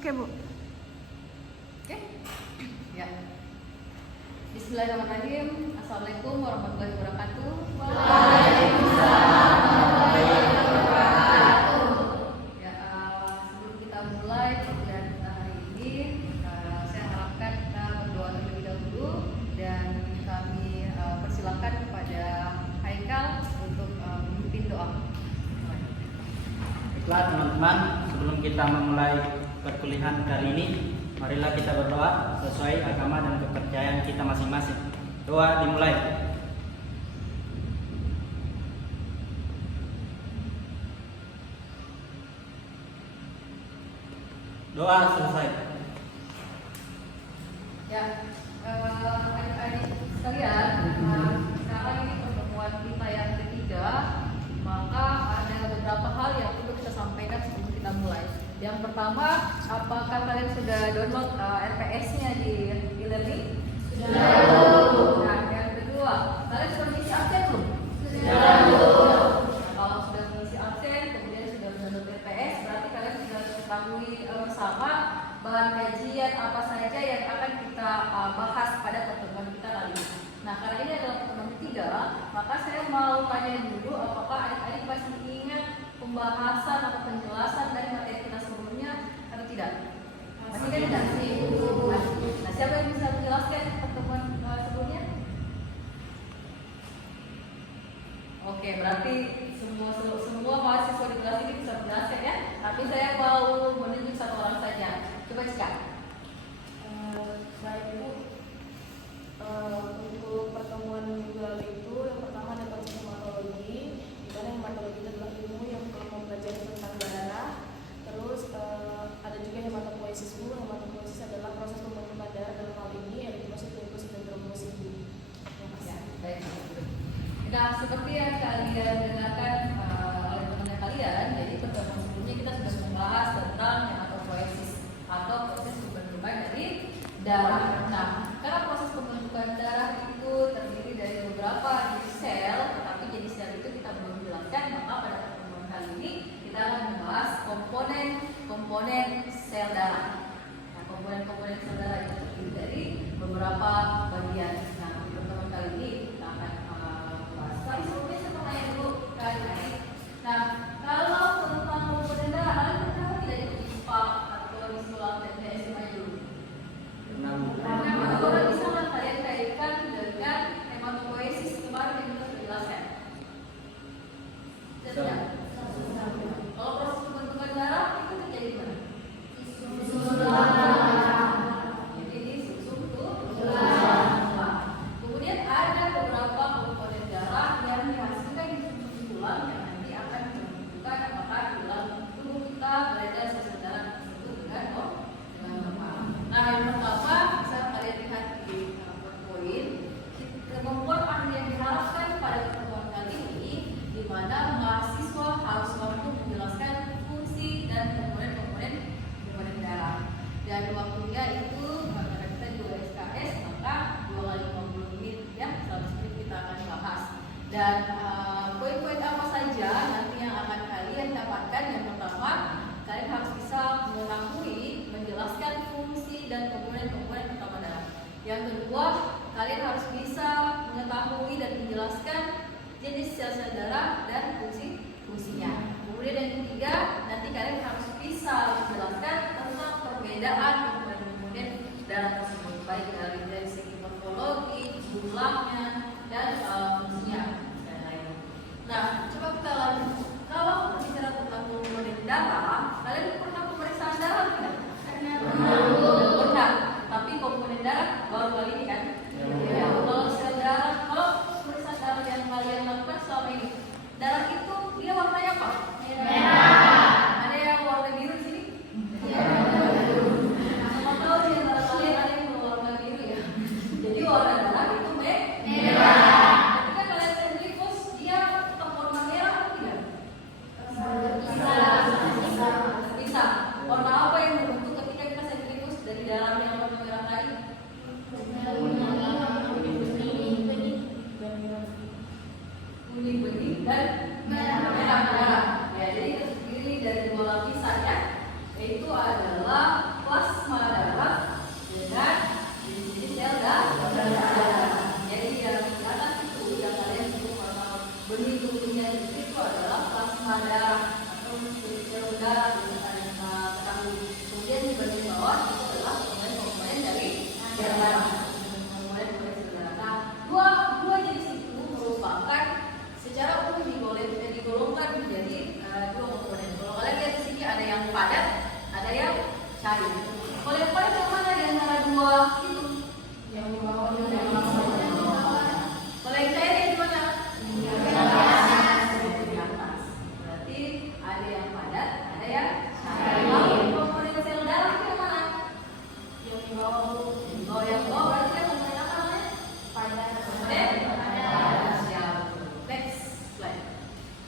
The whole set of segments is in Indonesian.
Oke, Bu. Oke? Ya. Bismillahirrahmanirrahim. Assalamualaikum warahmatullahi wabarakatuh. Waalaikumsalam warahmatullahi wabarakatuh. Ya, sebelum kita mulai pembelajaran kita hari ini, saya harapkan kita berdoa terlebih dahulu dan kami persilakan kepada Haikal untuk memimpin doa. Baiklah teman-teman, sebelum kita memulai perkuliahan kali ini, marilah kita berdoa sesuai agama dan kepercayaan kita masing-masing. Doa dimulai. Doa selesai. Ya, adik-adik sekalian, sekarang ini pertemuan kita yang ketiga, maka ada beberapa hal yang perlu kita sampaikan sebelum kita mulai. Yang pertama, apakah kalian sudah download RPS-nya di e-learning? Sudah. Nah, yang kedua, kalian sudah mengisi absen belum? Sudah. Kalau sudah mengisi absen, kemudian sudah download RPS, berarti kalian sudah mengetahui bersama bahan kajian apa saja yang akan kita bahas pada pertemuan kita kali ini. Nah, karena ini adalah pertemuan ketiga, maka saya mau tanya dulu apakah adik-adik masih ingat pembahasan atau penjelasan dari materi kita sebelumnya atau tidak? Masih kan tidak? Nah, siapa yang bisa menjelaskan pertemuan sebelumnya? Oke, berarti semua mahasiswa di kelas ini bisa menjelaskan ya. Tapi saya mau menunjuk satu orang saja. Coba Cika. Baik Bu, untuk pertemuan minggu lalu itu yang pertama ada konsep hematologi, di mana hematologi itu adalah ilmu yang mempelajari tentang darah. Terus ada juga hematopoiesis Bu. Hematopoiesis adalah proses pembentukan darah, dalam hal ini eritrosit, leukosit, dan trombosit Bu. Ya, baik. Nah, seperti yang kalian dengarkan oleh teman-teman kalian, jadi pertemuan sebelumnya kita sudah membahas tentang hematopoiesis atau proses pembentukan dari darah. Nah, karena proses pembentukan darah itu terdiri dari beberapa jenis sel, tetapi jenis sel itu kita belum jelaskan, maka pada pertemuan kali ini kita akan membahas komponen sel darah. Nah, komponen sel darah itu terdiri dari beberapa bagian. Nah, di pertemuan kali ini kita akan membahas. Tapi sebelumnya saya mau tanya dulu ke adik-adik. Nah, kalau tentang komponen darah, kalian pernah tidak ikut IPA atau di sekolah teknik SMA dulu? Nah, kalau bisa nggak kalian kaitkan dengan hematopoiesis kemarin yang kita sudah jelaskan? Tidak. Kalau proses pembentukan darah itu terjadi di mana? Jadi di sumsum tulang. Kemudian ada beberapa komponen darah yang dihasilkan di sumsum tulang yang nanti akan menentukan apakah tulang tubuh kita berada sel darah tersebut dengan normal. Nah, yang pertama bisa kalian lihat di poin kemampuan ahli yang diharapkan pada pertemuan kali ini, di mana mahasiswa harus mampu menjelaskan fungsi dan komponen darah. Dan waktunya itu karena kita juga SKS, maka 2 kali 50 menit ya, 100 menit kita akan bahas. Dan poin-poin apa saja nanti yang akan kalian dapatkan? Yang pertama, kalian harus bisa mengetahui, menjelaskan fungsi dan komponen utama darah. Yang kedua, kalian harus bisa mengetahui dan menjelaskan jenis sel-sel darah dan fungsinya. Kemudian yang ketiga, nanti kalian harus bisa menjelaskan tentang perbedaan komponen darah tersebut, baik dari segi morfologi, jumlahnya, dan fungsinya dan lain-lain. Nah, coba kita lanjut. Kalau berbicara tentang komponen darah, kalian pernah pemeriksaan darah tidak? Pernah. Tapi komponen darah baru kali ini kan? Ya. Kalau sel darah, kalau pemeriksaan darah yang kalian lakukan selama ini, darah itu dia warnanya apa? Merah. Ada yang warna biru di sini? Sama tahu sih antara kalian ada yang warna biru ya. Jadi warna darah itu merah. sel darah ketahui. Kemudian di bagian bawah itu adalah komponen dari sel darah. Komponen-komponen sel darah. Nah, dua jenis itu merupakan secara umum digolongkan menjadi dua komponen. Kalau kalian lihat di sini ada yang padat, ada yang cair. Kalau yang padat yang mana di antara dua itu? Yang di bawah. Kalau yang cair yang di mana? Di atas. Berarti ada yang padat, ada yang cair. Lalu komponen sel darah itu yang mana? Yang di bawah. Kalau yang bawah berarti yang komponen apa namanya? Padat. Komponen padat. Next slide.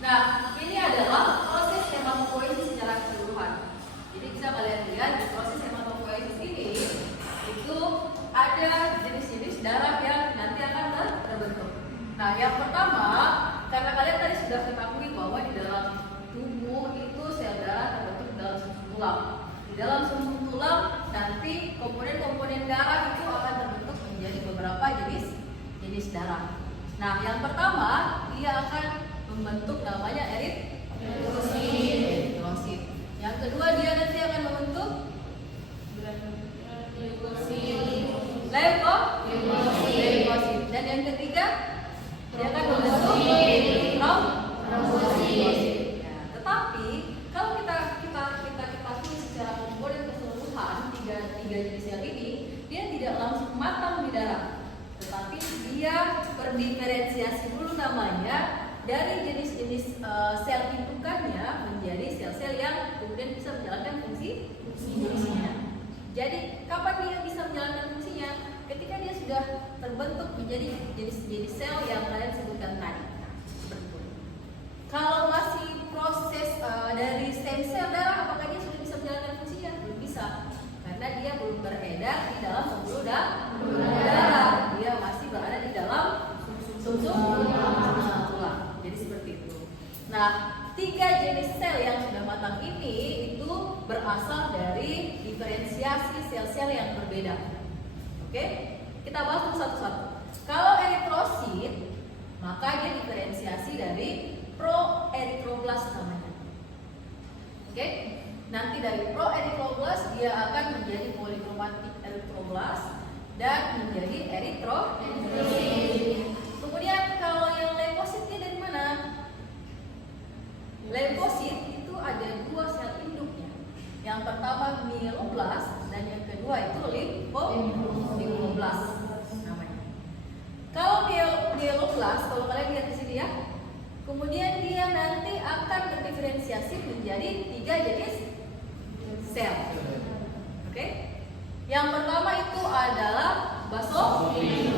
Nah, ini adalah proses hematopoiesis secara keseluruhan. Jadi bisa kalian lihat di proses hematopoiesis ini itu ada jenis-jenis darah yang nanti akan terbentuk. Nah, yang pertama, karena kalian tadi sudah ketahui bahwa di dalam tubuh itu sel darah terbentuk di dalam sumsum tulang. Di dalam sumsum tulang nanti komponen-komponen darah itu akan terbentuk menjadi beberapa jenis darah. Nah, yang pertama dia akan membentuk namanya eritrosit. Yang kedua dia nanti akan membentuk leukosit. Dan yang ketiga dia akan membentuk trombosit. Ya, tetapi kalau kita ketahui secara komponen keseluruhan tiga jenis sel ini, dia tidak langsung matang di darah, tetapi dia berdiferensiasi dulu namanya dari jenis-jenis sel indukannya menjadi sel-sel yang kemudian bisa menjalankan fungsinya. Jadi kapan dia bisa menjalankan fungsinya? Ketika dia sudah terbentuk menjadi jenis sel yang kalian sebutkan tadi. Kalau masih proses dari stem sel darah, apakah dia sudah bisa menjalankan fungsinya? Belum bisa, karena dia belum beredar di dalam pembuluh darah. Dia masih berada di dalam sumsum tulang. Jadi seperti itu. Nah, tiga jenis sel yang sudah matang ini itu berasal dari diferensiasi sel-sel yang berbeda. Oke, kita bahas satu-satu. Kalau eritrosit, maka dia diferensiasi dari proeritroblast namanya. Oke, nanti dari proeritroblast dia akan menjadi polikromatik eritroblast dan menjadi eritrosit. Kemudian kalau yang leukosit dia dari mana? Leukosit itu ada dua sel induknya. Yang pertama mieloblast dan yang kedua itu limfoblast namanya. Kalau mieloblast, kalau kalian lihat di sini ya, kemudian dia nanti akan berdiferensiasi menjadi tiga jenis sel. Oke? Yang pertama itu adalah basofil.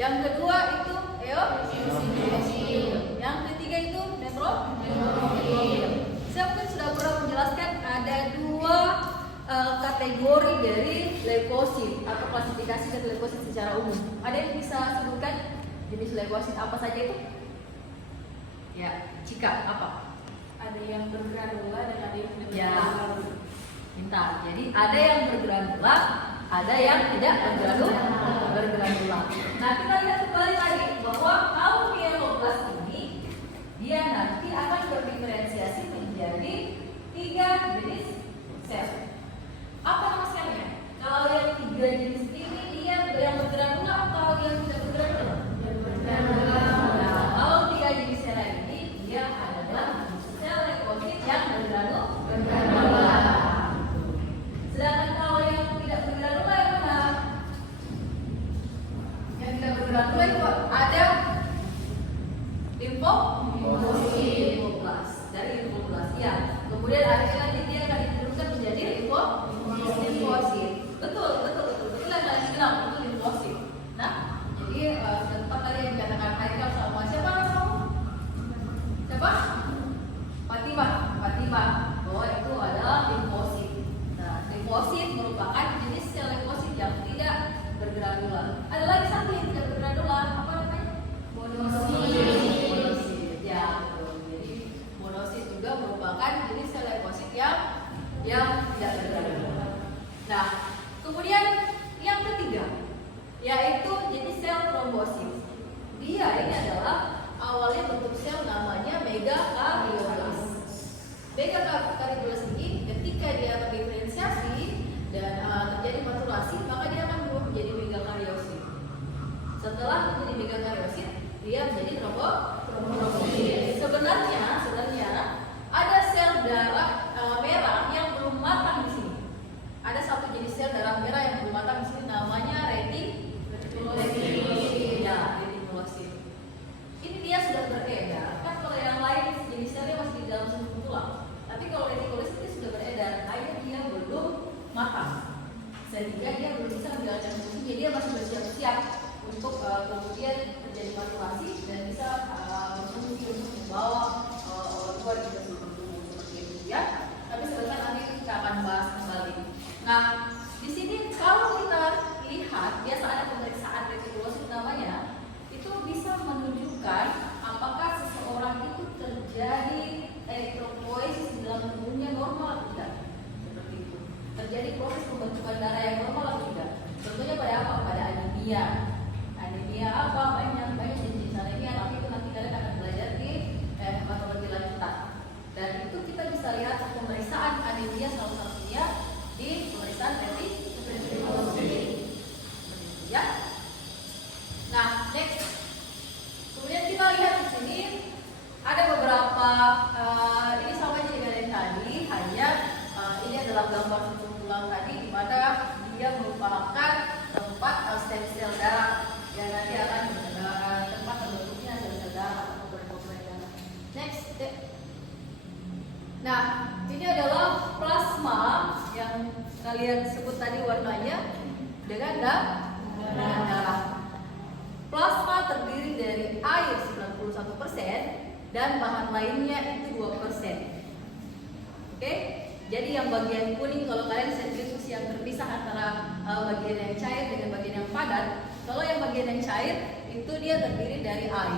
Yang kedua itu eosinofil. Yang ketiga itu neutrofil. Saya mungkin sudah pernah menjelaskan ada dua kategori dari leukosit atau klasifikasi dari leukosit secara umum. Ada yang bisa sebutkan jenis leukosit apa saja itu? Ya, Cika, apa? Ada yang bergranula dan ada yang tidak Ya, bergranula. pintar. Jadi ada yang bergranula, ada yang tidak bergranula. Nah, kita lihat kembali tadi bahwa kalau mieloblast ini dia nanti akan berdiferensiasi menjadi tiga jenis sel. Apa nama selnya? Kalau yang tiga jenis ini dia yang bergranula atau yang tidak bergranula? Nah, kalau tiga jenis sel ini dia adalah sel leukosit yang bergranula. Sedangkan kalau yang tidak bergranula yang mana? Yang tidak bergranula itu ada limfoblast dari limfoblast ya. Kemudian akhirnya nanti dia akan diturunkan menjadi limfosit. Betul. Itulah yang kalian bilang itu limfosit. Nah, jadi tempat tadi yang dikatakan Haikal sama siapa kamu? Siapa? Fatimah. Bahwa itu adalah limfosit. Nah, limfosit merupakan jenis sel leukosit yang tidak bergranula. Ada lagi satu yang tidak bergranula, apa namanya? Monosit. Ya, betul. Jadi monosit juga merupakan jenis sel leukosit yang tidak bergranula. Nah, kemudian yang ketiga yaitu jenis sel trombosit. Dia ini adalah awalnya bentuk sel namanya megakarioblast. kardiolis ini ketika dia berdiferensiasi dan terjadi maturasi, maka dia akan berubah menjadi megakariosit. Setelah menjadi megakariosit, dia menjadi trombosit. Sebenarnya ada sel darah merah yang belum matang di sini. Ada satu jenis sel darah merah yang belum matang di sini, namanya retinosit. Ya, retinosit. Ini dia sudah beredar. Kan kalau yang lain jenis selnya masih di dalam sumber tulang. Tapi kalau retinosit ini sudah beredar, hanya dia belum matang. Sehingga dia belum bisa menjalankan fungsinya. Dia masih bersiap-siap untuk kemudian terjadi maturasi dan bisa berfungsi untuk membawa keluar dari sumber tubuh seperti itu ya. Tapi sebentar nanti kita akan bahas kembali. Nah, di sini kalau kita lihat biasa ada pemeriksaan retinosit namanya, itu bisa menunjukkan apakah seseorang itu terjadi eritropoiesis di dalam tubuhnya normal atau tidak. Seperti itu. Terjadi proses pembentukan darah yang normal atau tidak. Contohnya pada apa? Pada anemia. Anemia apa? Banyak jenis anemia, tapi itu nanti kalian akan belajar di hematologi lanjutan. Dan itu kita bisa lihat pemeriksaan anemia salah satunya di pemeriksaan retinosit. Ya. Nah, next. Kemudian kita lihat di sini ada beberapa ini sama dengan yang tadi, hanya ini adalah gambar sumber tulang tadi di mana dia merupakan tempat stem sel darah yang nanti akan tempat terbentuknya sel-sel darah atau komponen darah. Next. Nah, ini adalah plasma yang kalian sebut tadi warnanya dengan darah. Plasma terdiri dari air 91% dan bahan lainnya itu 2%. Oke? Jadi yang bagian kuning kalau kalian sentrifuge yang terpisah antara bagian yang cair dengan bagian yang padat. Kalau yang bagian yang cair itu dia terdiri dari air